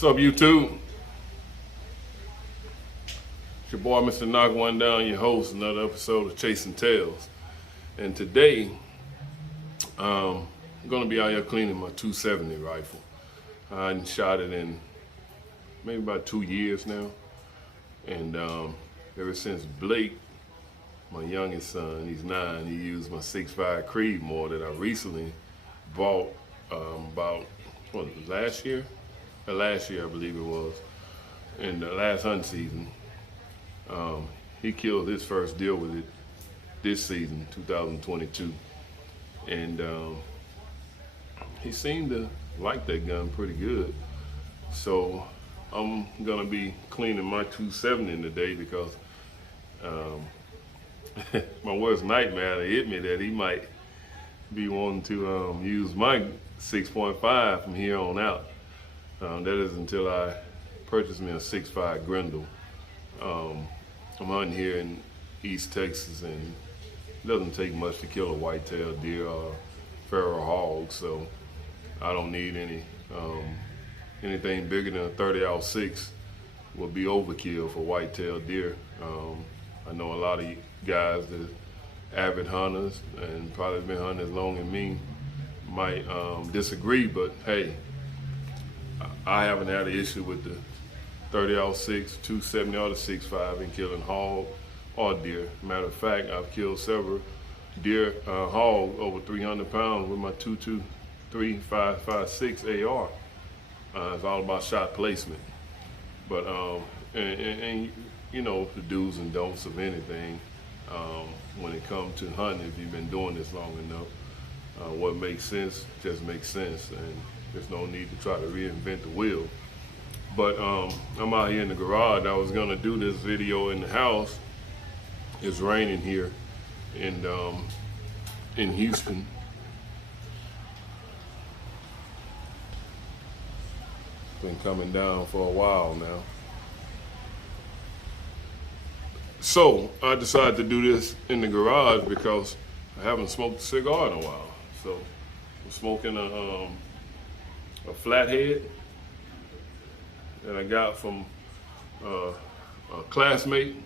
What's up, YouTube? It's your boy, Mr. Knock One Down, your host, another episode of Chasing Tails. And today, I'm going to be out here cleaning my 270 rifle. I shot it in maybe about 2 years now. And ever since Blake, my youngest son, he's 9, he used my 6.5 Creedmoor that I recently bought about, last year? Last year, I believe it was, in the last hunt season. He killed his first deer with it this season, 2022. And he seemed to like that gun pretty good. So I'm gonna be cleaning my 270 today because my worst nightmare hit me that he might be wanting to use my 6.5 from here on out. That is until I purchased me a 6.5 Grendel. I'm hunting here in East Texas, and it doesn't take much to kill a whitetail deer or feral hog, so I don't need anything bigger than a 30-06 would be overkill for whitetail deer. I know a lot of guys that avid hunters and probably been hunting as long as me might disagree, but hey, I haven't had an issue with the 30-06, 270 or the 6.5 in killing hog or deer. Matter of fact, I've killed several deer, hog over 300 pounds with my 223 5.56 AR. It's all about shot placement. But and you know the do's and don'ts of anything when it comes to hunting. If you've been doing this long enough, what makes sense just makes sense, and there's no need to try to reinvent the wheel. But I'm out here in the garage. I was gonna do this video in the house. It's raining here in Houston. Been coming down for a while now. So I decided to do this in the garage because I haven't smoked a cigar in a while. So I'm smoking a flathead that I got from a classmate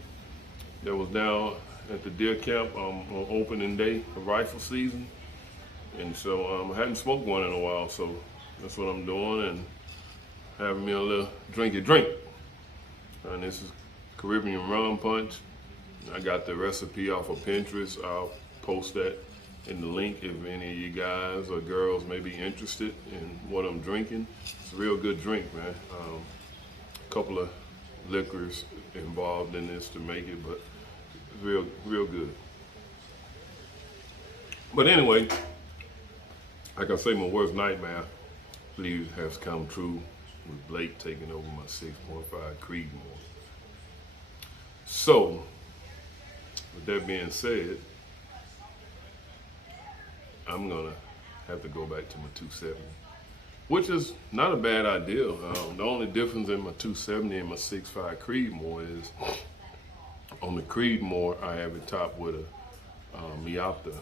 that was down at the deer camp on opening day of rifle season. And so I hadn't smoked one in a while, so that's what I'm doing, and having me a little drinky drink. And this is Caribbean rum punch. I got the recipe off of Pinterest. I'll post that in the link if any of you guys or girls may be interested in what I'm drinking. It's a real good drink, man. A couple of liquors involved in this to make it, but it's real good. But anyway, like I say, my worst nightmare, I believe, has come true with Blake taking over my 6.5 Creedmoor. So, with that being said, I'm gonna have to go back to my 270, which is not a bad idea. The only difference in my 270 and my 6.5 Creedmoor is on the Creedmoor I have it topped with a Miata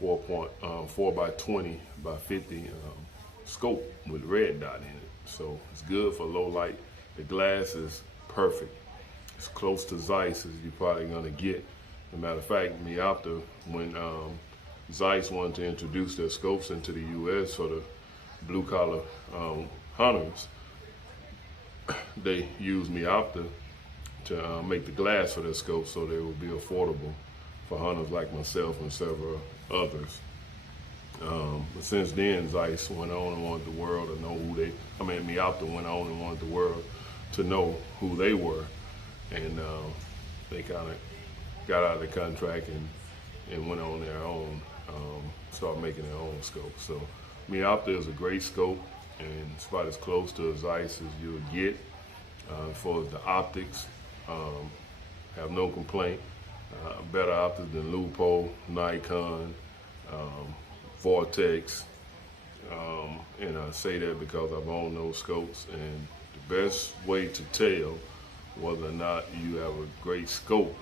4x20 by 50 scope with red dot in it. So it's good for low light. The glass is perfect. It's close to Zeiss as you're probably gonna get. As a matter of fact, Miata, when Zeiss wanted to introduce their scopes into the US for the blue collar hunters, they used Miata to make the glass for their scopes so they would be affordable for hunters like myself and several others. But since then, Zeiss went on and wanted the world to know who Miata went on and wanted the world to know who they were. And they kind of got out of the contract and went on their own, started making their own scope. So Miata is a great scope, and it's about as close to a Zeiss as you'll get. As far as the optics, have no complaint. Better optics than Lupo, Nikon, Vortex, and I say that because I've owned those scopes, and the best way to tell whether or not you have a great scope,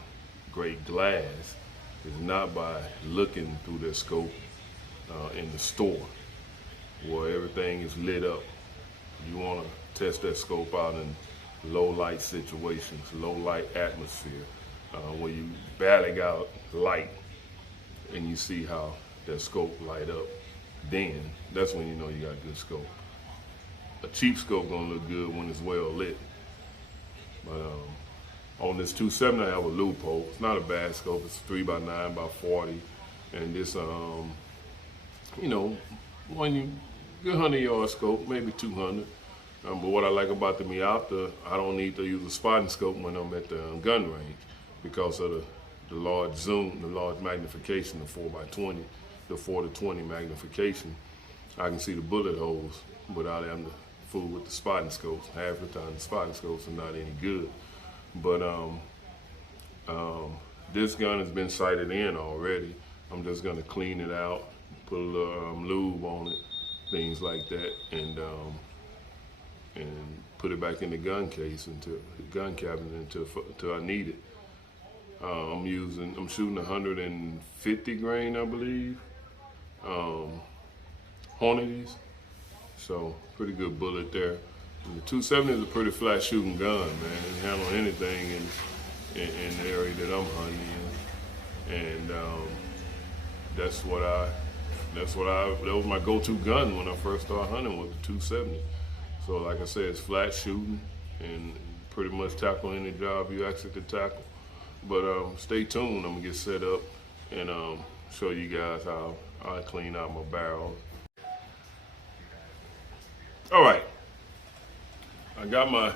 great glass, is not by looking through their scope in the store where everything is lit up. You want to test that scope out in low light situations, low light atmosphere, where you barely got light and you see how that scope light up, then that's when you know you got a good scope. A cheap scope gonna look good when it's well lit. But on this 270 I have a loophole. It's not a bad scope, it's 3x9 by 40. And this you know, when you good 100-yard scope, maybe 200. But what I like about the Miata, I don't need to use a spotting scope when I'm at the gun range because of the large zoom, the large magnification, the 4x20, the 4:20 magnification. I can see the bullet holes without having to fool with the spotting scopes. Half the time the spotting scopes are not any good. But this gun has been sighted in already. I'm just gonna clean it out, put a little lube on it, things like that, and put it back in the gun case into the gun cabinet until I need it. I'm shooting 150 grain, I believe, Hornadies. So pretty good bullet there. And the 270 is a pretty flat shooting gun, man. It can handle anything in the area that I'm hunting in, and that was my go-to gun when I first started hunting, was the 270. So like I said, it's flat shooting and pretty much tackle any job you ask it to tackle. But stay tuned, I'm gonna get set up and show you guys how I clean out my barrels. All right, I got my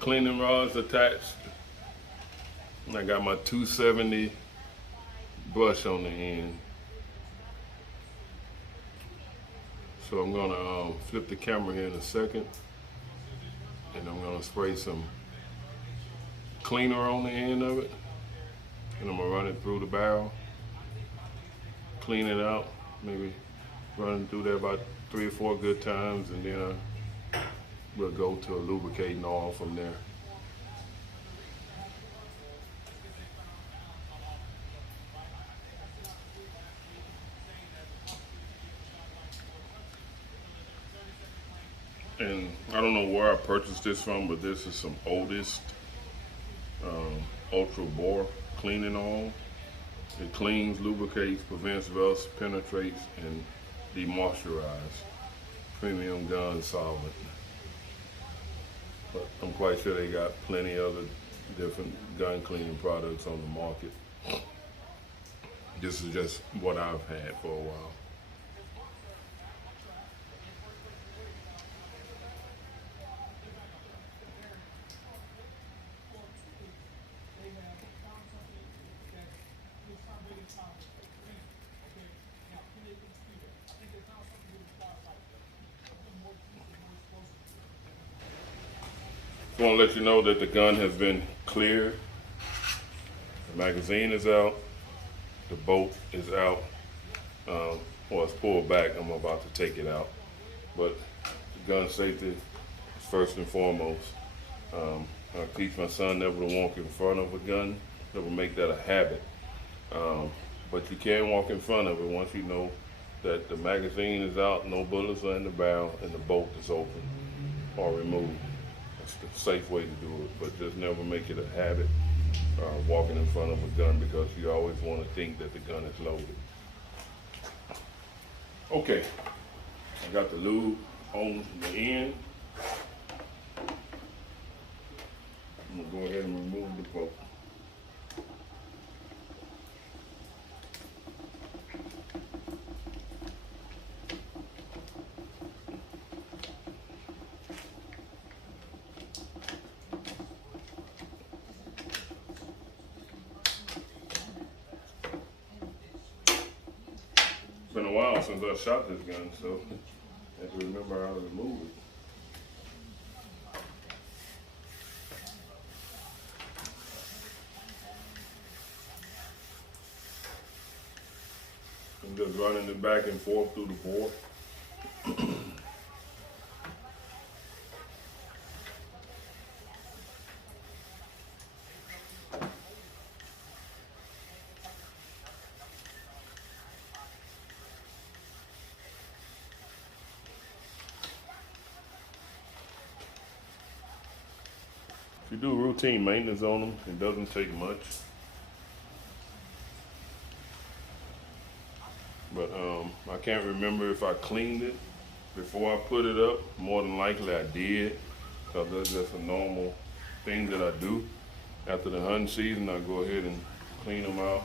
cleaning rods attached. And I got my 270 brush on the end. So I'm gonna flip the camera here in a second, and I'm gonna spray some cleaner on the end of it, and I'm gonna run it through the barrel, clean it out, maybe run through there about 3 or 4 good times, and then we'll go to a lubricating oil from there. And I don't know where I purchased this from, but this is some oldest ultra bore cleaning oil. It cleans, lubricates, prevents rust, penetrates, and demoisturizes. Premium gun solvent. But I'm quite sure they got plenty of other different gun cleaning products on the market. This is just what I've had for a while. I want to let you know that the gun has been cleared. The magazine is out. The bolt is out. Well, it's pulled back. I'm about to take it out. But gun safety is first and foremost. I teach my son never to walk in front of a gun, never make that a habit. But you can walk in front of it once you know that the magazine is out, no bullets are in the barrel, and the bolt is open or removed. That's the safe way to do it, but just never make it a habit walking in front of a gun, because you always want to think that the gun is loaded. Okay, I got the lube on the end. I'm gonna go ahead and remove the bolt. It's been a while since I shot this gun, so I have to remember how to remove it. I'm just running it back and forth through the bore. you do routine maintenance on them, it doesn't take much. But I can't remember if I cleaned it before I put it up. More than likely I did, because that's just a normal thing that I do. After the hunting season, I go ahead and clean them out,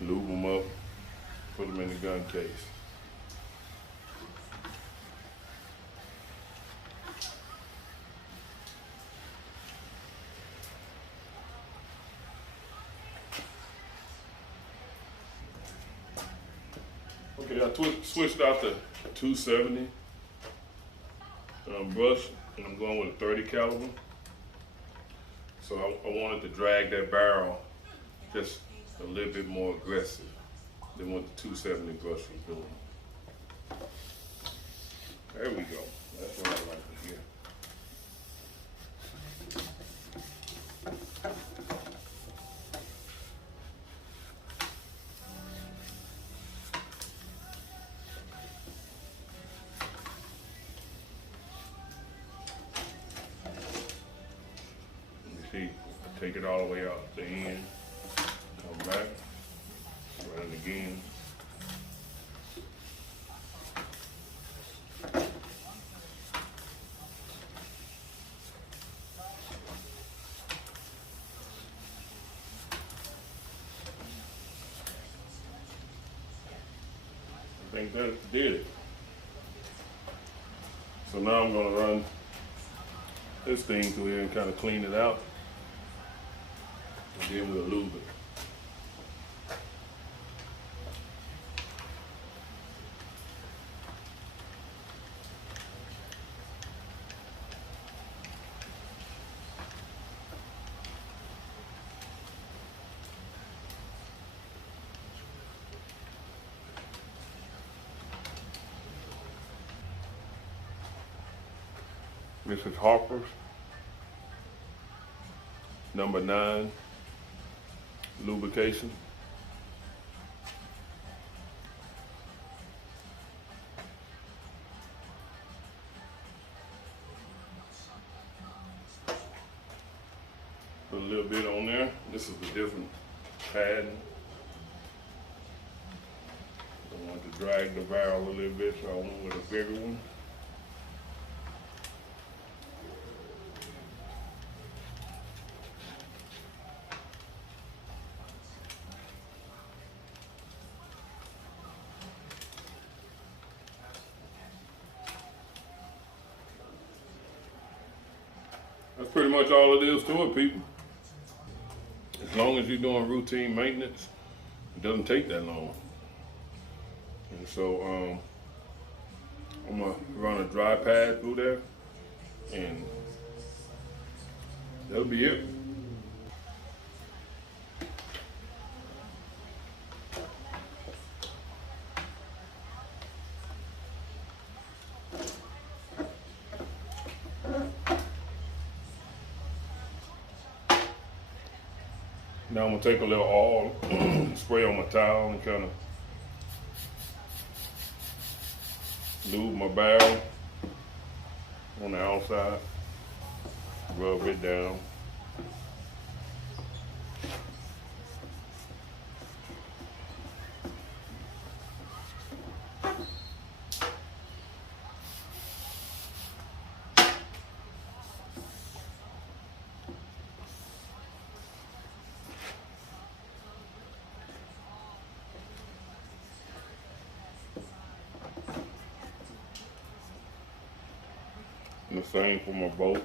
lube them up, put them in the gun case. Okay, I switched out the 270 brush, and I'm going with a 30 caliber. So I wanted to drag that barrel just a little bit more aggressive than what the 270 brush was doing. There we go. That's what I like to hear. See, take it all the way out to the end, come back, run it again. I think that did it. So now I'm gonna run this thing through here and kind of clean it out. And then we'll lube it. This is Harper's number 9 lubrication. Put a little bit on there. This is a different pad. I want to drag the barrel a little bit, so I went with a bigger one. That's pretty much all it is to it, people. As long as you're doing routine maintenance, it doesn't take that long. And so I'm gonna run a dry pad through there, and that'll be it. Now I'm gonna take a little oil, spray on my towel, and kind of lube my barrel on the outside, rub it down. And the same for my boat.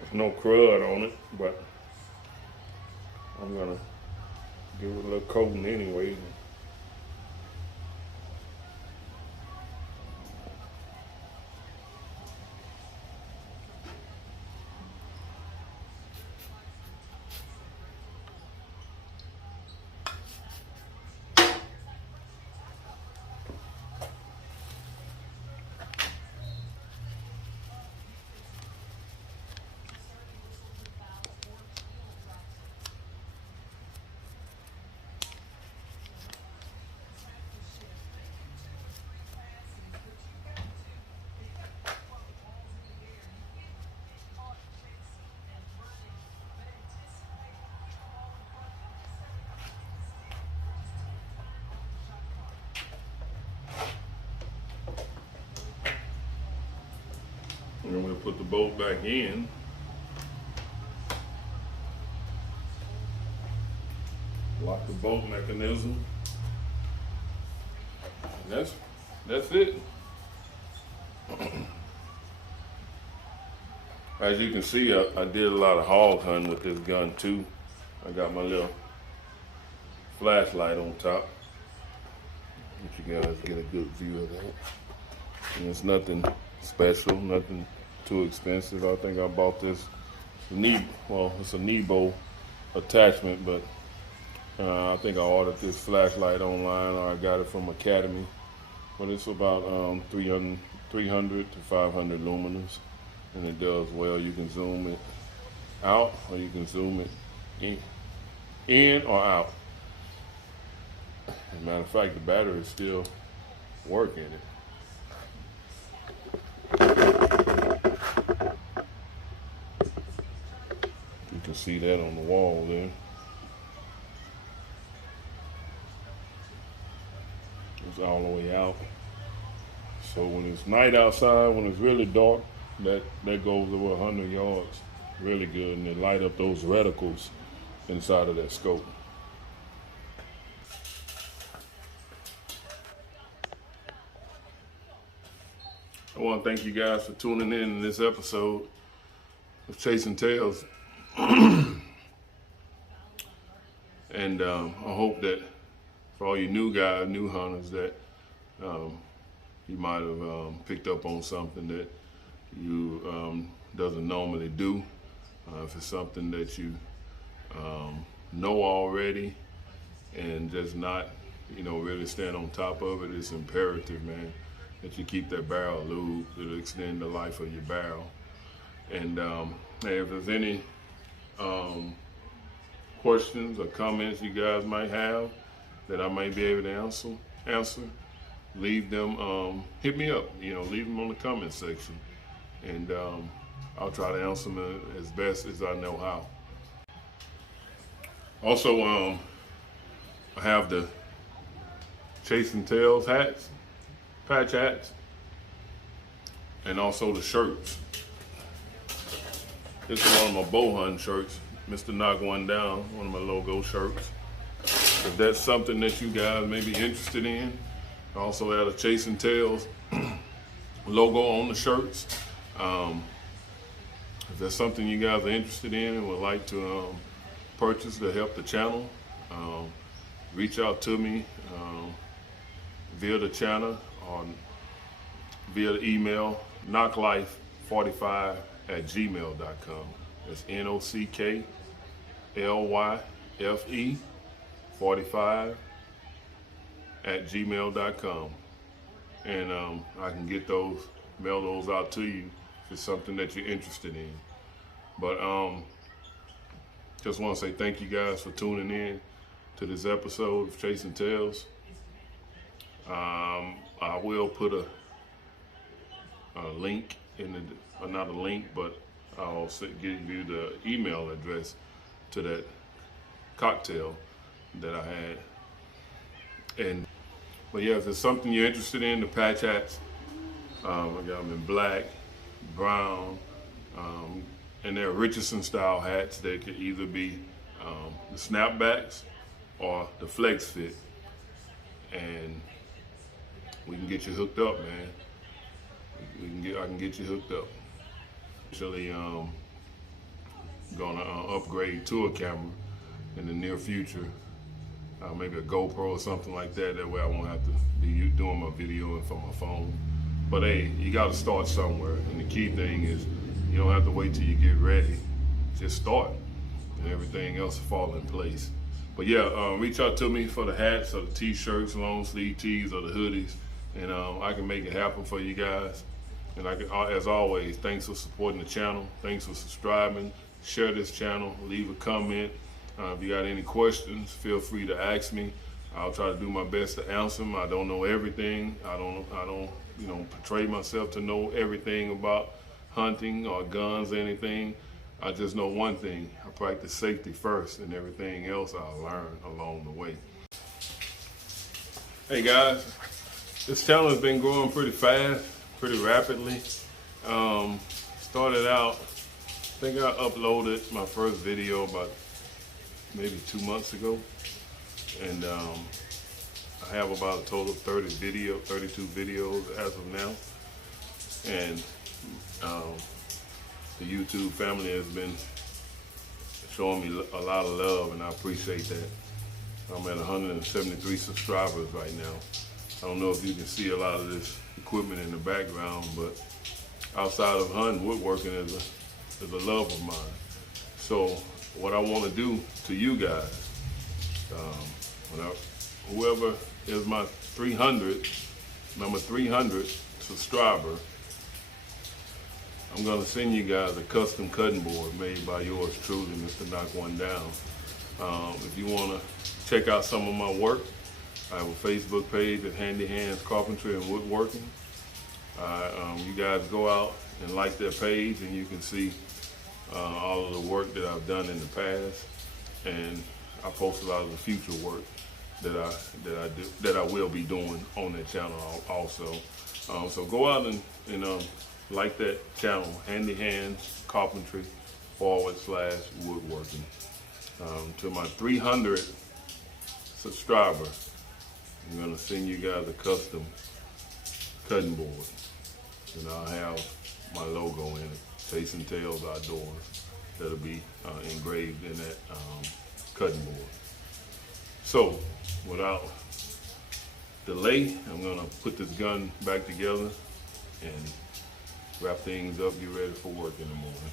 There's no crud on it, but I'm gonna give it a little coating anyway. And then we'll put the bolt back in. Lock the bolt mechanism. And that's it. As you can see, I did a lot of hog hunting with this gun too. I got my little flashlight on top. Let you guys get a good view of that. And it's nothing special, nothing too expensive. I think I bought this it's a Nebo attachment, but I think I ordered this flashlight online, or I got it from Academy. But it's about 300 to 500 lumens, and it does well. You can zoom it out, or you can zoom it in or out. As a matter of fact, the battery is still working it. You can see that on the wall there. It's all the way out. So when it's night outside, when it's really dark, that goes over 100 yards really good, and it light up those reticles inside of that scope. I want to thank you guys for tuning in to this episode of Chasing Tails. And I hope that for all you new guys, new hunters, that you might have picked up on something that you doesn't normally do. If it's something that you know already and just not, really stand on top of it, it's imperative, man, that you keep that barrel lubed. It'll extend the life of your barrel. And hey, if there's any questions or comments you guys might have that I might be able to answer, leave them, hit me up, leave them on the comment section. And I'll try to answer them as best as I know how. Also, I have the Chasing Tails hats, patch hats, and also the shirts. This is one of my bow hunting shirts, Mr. Knock One Down, one of my logo shirts. If that's something that you guys may be interested in, I also have a Chasing Tails logo on the shirts. If that's something you guys are interested in and would like to purchase to help the channel, reach out to me via the channel or via the email, knocklife45@gmail.com. That's NOCKLYFE 45@gmail.com. And I can mail those out to you if it's something that you're interested in. But just want to say thank you guys for tuning in to this episode of Chasing Tails. I will put a link not a link, but I'll give you the email address to that cocktail that I had. But yeah, if there's something you're interested in, the patch hats, I got them in black, brown, and they're Richardson style hats. They could either be the snapbacks or the flex fit, and we can get you hooked up, man. I can get you hooked up. Actually, gonna upgrade to a camera in the near future, maybe a GoPro or something like that. That way I won't have to be doing my videoing from my phone. But hey, you got to start somewhere, and the key thing is you don't have to wait till you get ready. Just start, and everything else will fall in place. But yeah, reach out to me for the hats or the t-shirts, long sleeve tees or the hoodies, and I can make it happen for you guys. And as always, thanks for supporting the channel. Thanks for subscribing. Share this channel. Leave a comment. If you got any questions, feel free to ask me. I'll try to do my best to answer them. I don't know everything. I don't portray myself to know everything about hunting or guns or anything. I just know one thing. I practice safety first, and everything else I'll learn along the way. Hey guys, this channel has been growing pretty fast, pretty rapidly. started out, I think I uploaded my first video about maybe 2 months ago, and I have about a total of 32 videos as of now, and the YouTube family has been showing me a lot of love, and I appreciate that. I'm at 173 subscribers right now. I don't know if you can see a lot of this equipment in the background, but outside of hunting, woodworking is a love of mine. So what I want to do to you guys, whoever is my number 300 subscriber, I'm going to send you guys a custom cutting board made by yours truly, Mr. Knock One Down. If you want to check out some of my work, I have a Facebook page at Handy Hands Carpentry and Woodworking. You guys go out and like that page, and you can see all of the work that I've done in the past, and I post a lot of the future work that I will be doing on that channel also. So go out and like that channel, Handy Hands Carpentry /woodworking. To my 300 subscriber, I'm gonna send you guys a custom cutting board, and I'll have my logo in it, Chasing Tails Outdoors. That'll be engraved in that cutting board. So, without delay, I'm gonna put this gun back together and wrap things up, get ready for work in the morning.